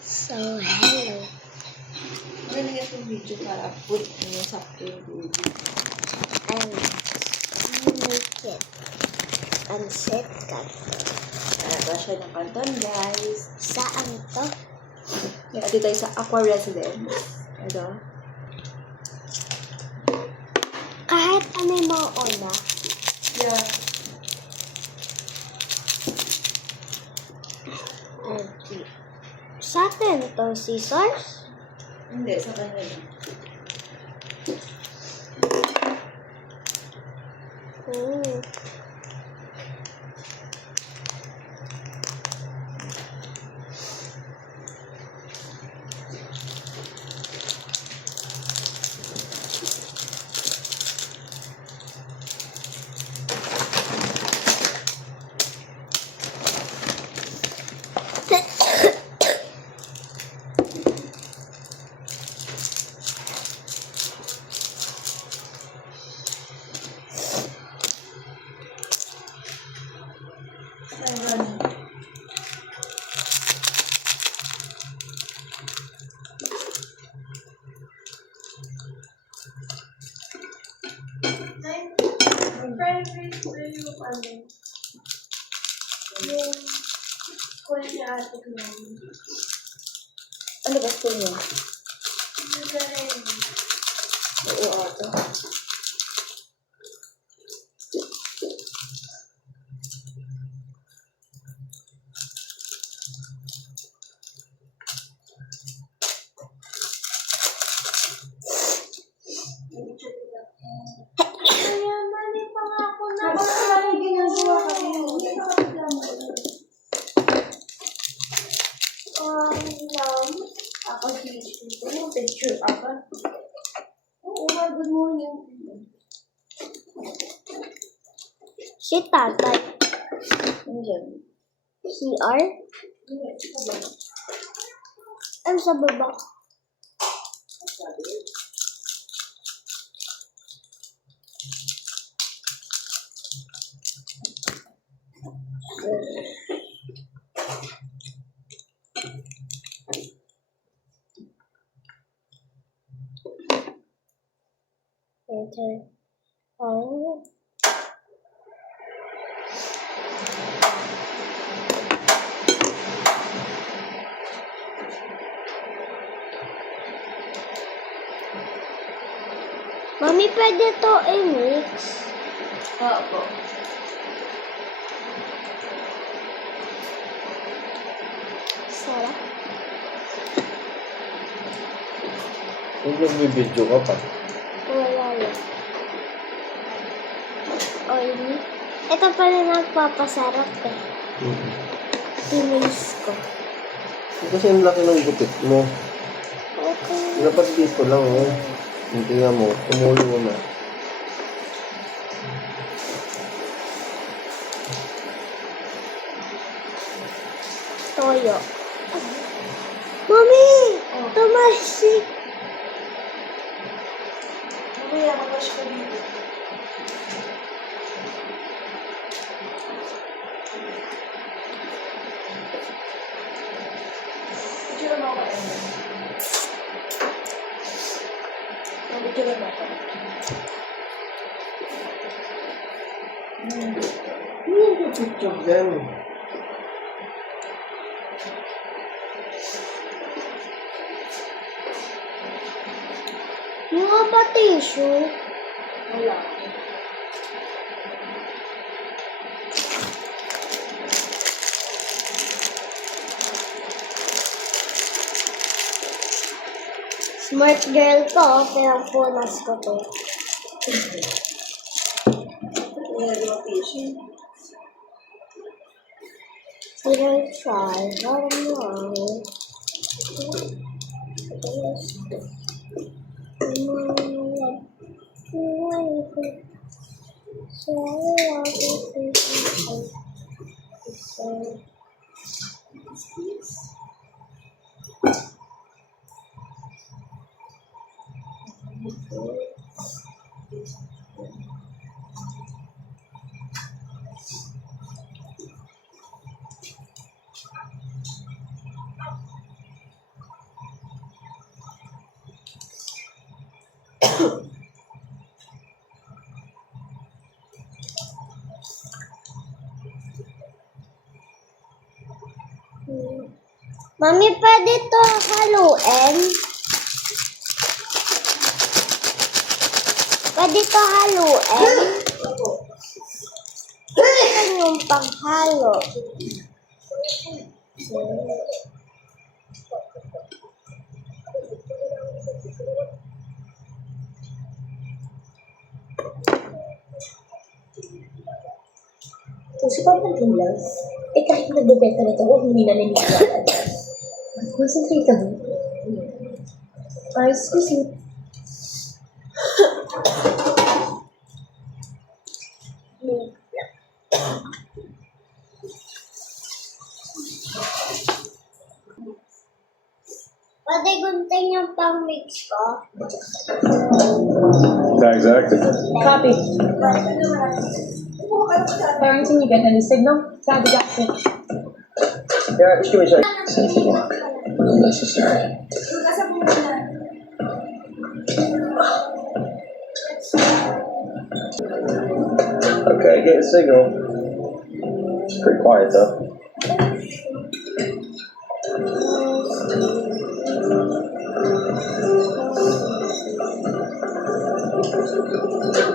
So, hello. Magaling itong video para put mo sa YouTube. I'm make it. Pancit canton. Kaya siya ng kanton, guys. Saan to? May ati tayo sa Aqua Residence. Ito. Kahit ano yung mga ona. Yeah. Okay. Sa atin to, scissors? Hindi, sa kanya lang. Hmm. Yung school ni ate ko namin. Ano ba school niya? Nag-arena. Oo, ito. Kaya mali pa nga ako na. Habang maraming ginagawa kami yun. Ako dito. Picture ako. Oo, good morning. Si tatay. Ano dyan? CR? Ano sa baba? Okay. Oh. Mami, pwede to i-mix. Oo po. Sarap. Kung nagbibidyo ka pa. Wala lang. Oily. Ito pala nagpapasarap eh. Tinis ko. Kasi ang laki ng gupit mo. Okay. Dapat dito lang eh. Hindi nga mo, tumulo na. Toyo. Mami! Tumasik! Mamaya, mag-wash ka dito. Picture mo ako, Emma. Picture mo ako. Yung picture dyan. Yung nga ba tissue? Wala. Smart girl to, pinagpunas ko to. Ginagawa fishing. Try, how Mami, pwede to haluin? Pwede to haluin? Ito yung panghalo. Kung si Papa lang, kahit nagbebenta nito, hindi na naniniwala. Concentrate ka doon. Excuse me. Pwede gunting yung pang-mix ko? Bag's active. Copy. Barrington, you get any signal? Tag got it. Yeah, just give me a second. Safety lock. Unnecessary. Okay, get a signal. It's pretty quiet though.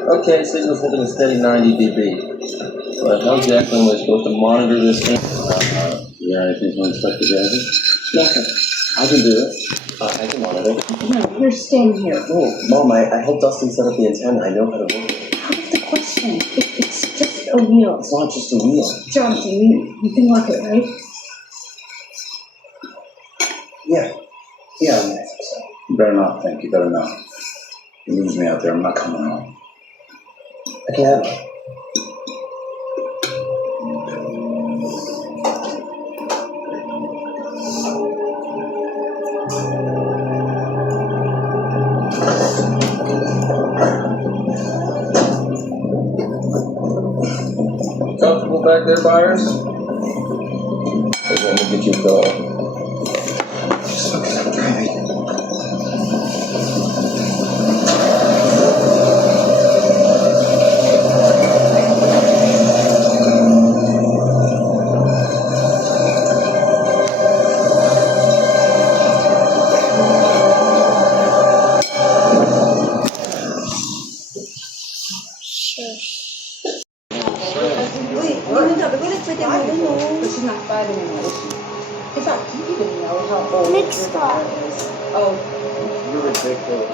Okay, signal's holding a steady 90 dB. But how exactly am I supposed to monitor this thing? You got anything from Inspector Gadget? Nothing. I can do it. I can monitor. No, you're staying here. Oh, Mom, I helped Dustin set up the antenna. I know how to work it. How's the question? It's just a wheel. It's not just a wheel. Jonathan, you can work it, right? Yeah. Yeah, I think so. You better not, thank you. Better not. You lose me out there, I'm not coming home. I can have it. Comfortable back there, buyers? We're going to get you going. Just look at that driving. Uy, ano sabi ko, nagpwede mo dun, no? She's not fighting anymore. In fact, do you even know how old Mix your ko. daughter is? Oh, You're ridiculous.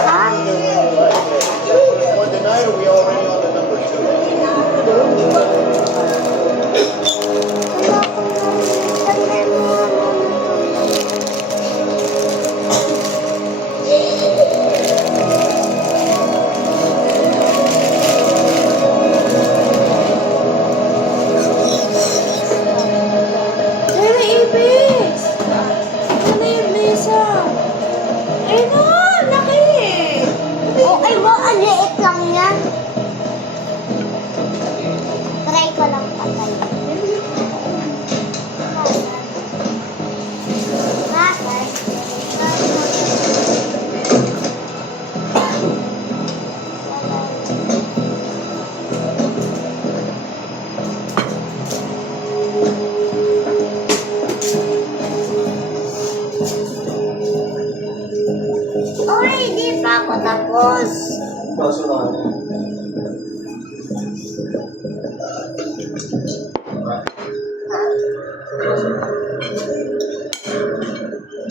Ha? For tonight, are we already on to number 2? Pero ibig! Ano yung mesa? Ay na! Laki eh! Okay mo, ang liit lang yan. Try ko lang patay. Bakit? Oy, di pa ako tapos. Kaso lang.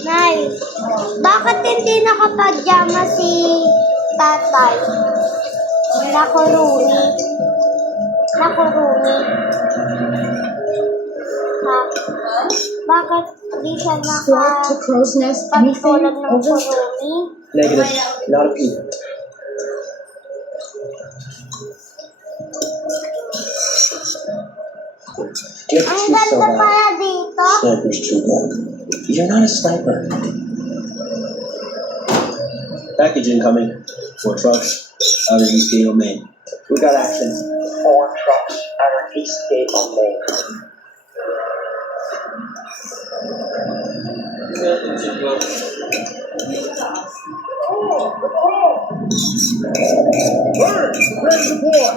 Nay, bakit hindi nakapadyama si tatay? Nakurumi. Nakurumi. Ha? Bakit di siya flight to Crow's Nest, anything? nakapagtulog ng Over? kurumi? Negative. Not a peep. Get the Ang truth so ganda bad. pala dito. Sniper's too long. You're not a sniper. Package incoming. 4 trucks. Outer East Gate on Main. We got action. 4 trucks outer East Gate on Main. Birds, prepare to deploy.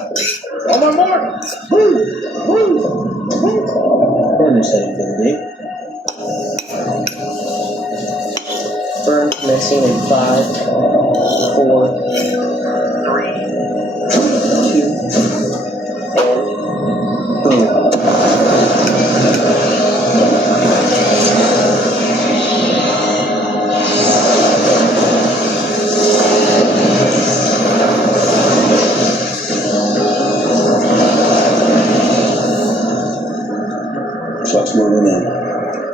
On my mark. Move, move, move. Burner setting for the day. Burn commencing in 5, 4, 3, 2, and boom. Truck's moving in.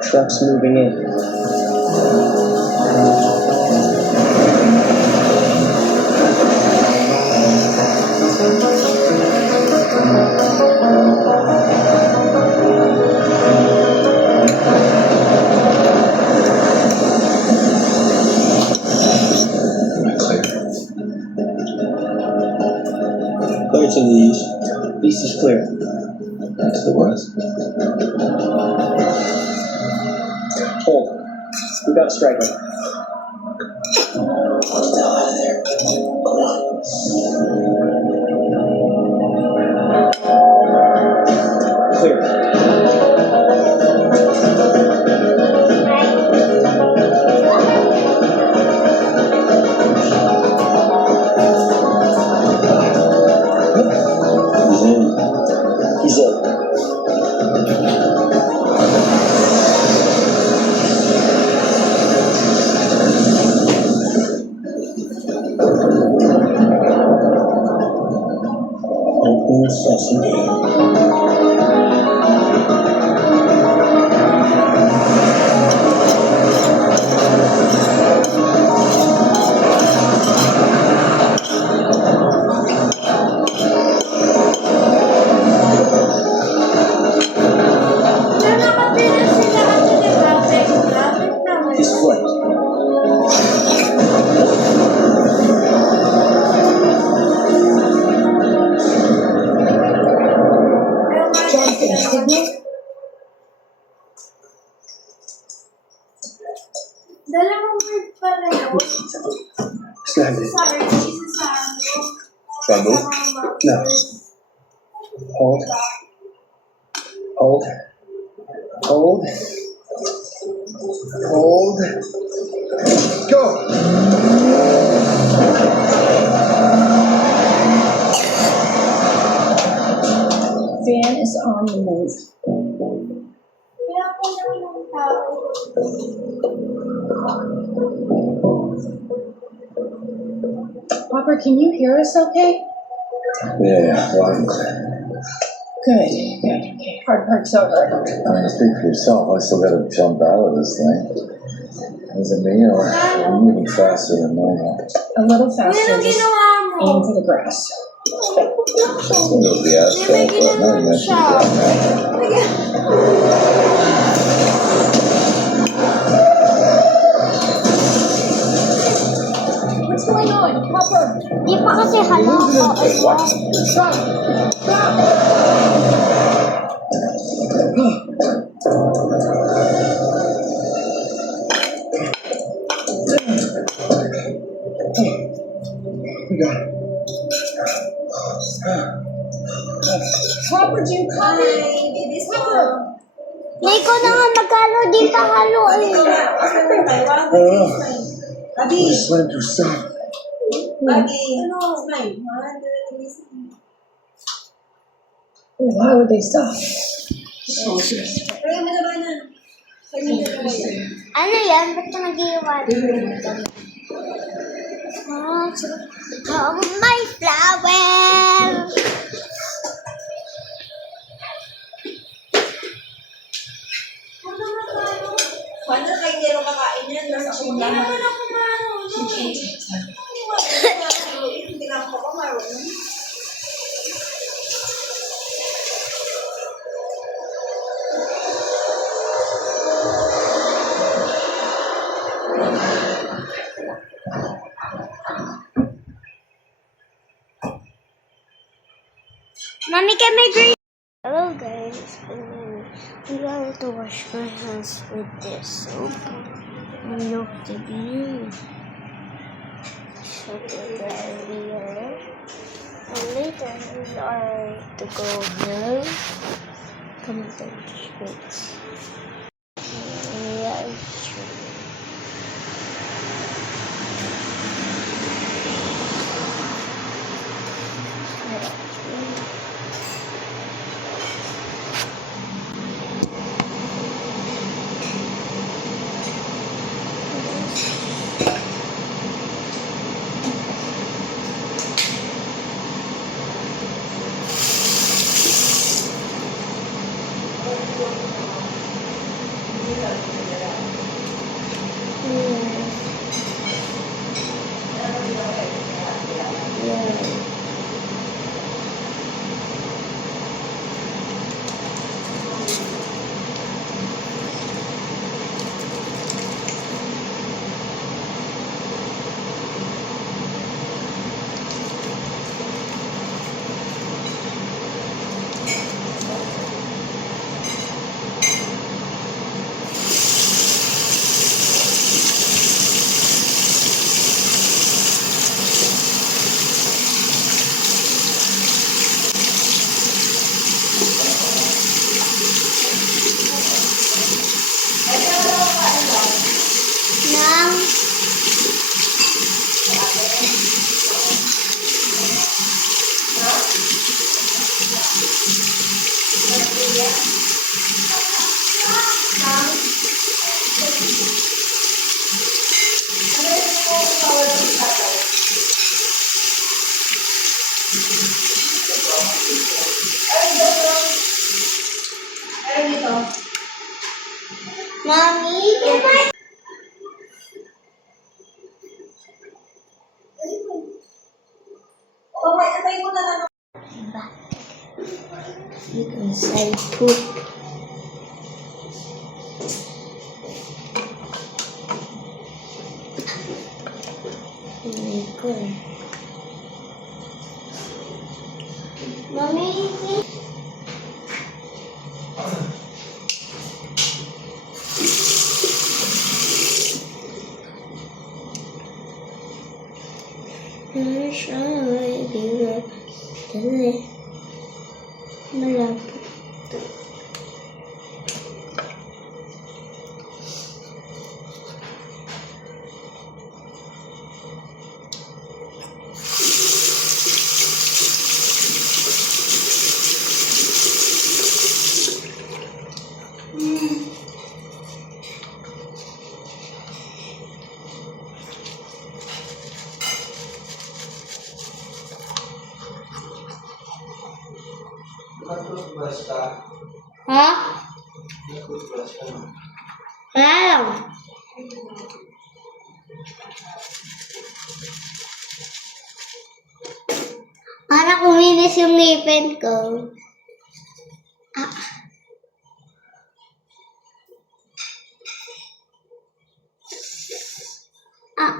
Trucks moving in. Clear to the east. East is clear. That's the west. Hold. We got a striker. Hell out of there. Come on. Clear. He's in. He's up. Open sesame. He's flipped. Johnson, signal? Dalawang word pareho. Stand it. Sorry, isa sa ano. Try move. No. Hold. Hold. Hold. Hold. Go. Van is on the move. Kaya po lang ng tao. Hopper, can you hear us okay? Yeah, loud and clear. Good, good. Okay, hard part's over. I mean, speak for yourself. I still gotta jump out of this thing. Is it me or are you moving faster than normal? A little faster, Ano just ginawa mo? aim for the grass. It's gonna go to the asphalt, but now you mentioned that. What's going on? Hopper! Di pa kasi halata. Wait, what? Stop! Stop! We got it. Hopper, do you copy? Hopper! Na ikaw na nga magkalo, di pa halo eh. I don't know. I slammed your son. Why would they stop? Ano yan? Ba't ka nag-iwan? Oh, my flower! Paano kayo hindi rin kakain yan? Nasa kumulahan. Hindi naman ako marunong. Hindi na ako marunong. Mommy, get my green. Hello guys, I'm going to wash my hands with this soap. And look at me. So put that here. And later we are to go here. Come to the streets. Yeah, it's true. Nang Mami, kumain. You can say poop. Oh my God. Mommy, malapit. Ha? Wala lang. Para kuminis yung ngipin ko. Ah. Ah.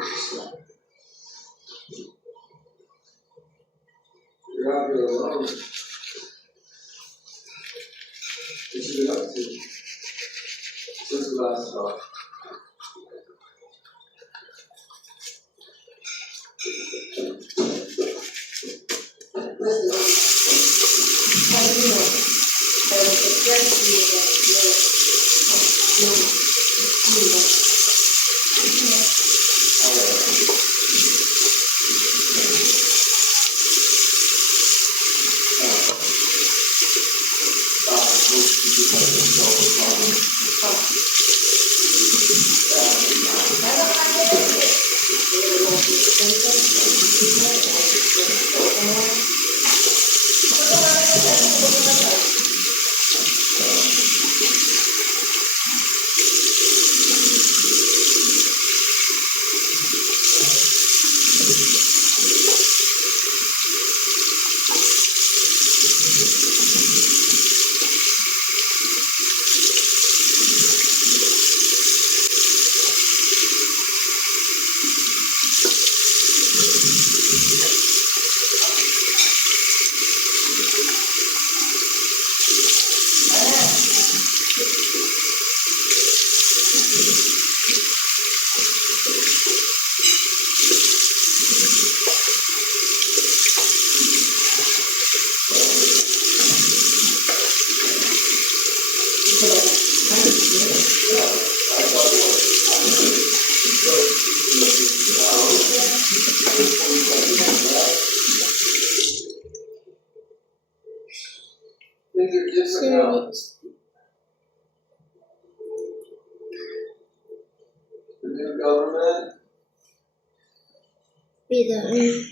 Series. The new government. Either.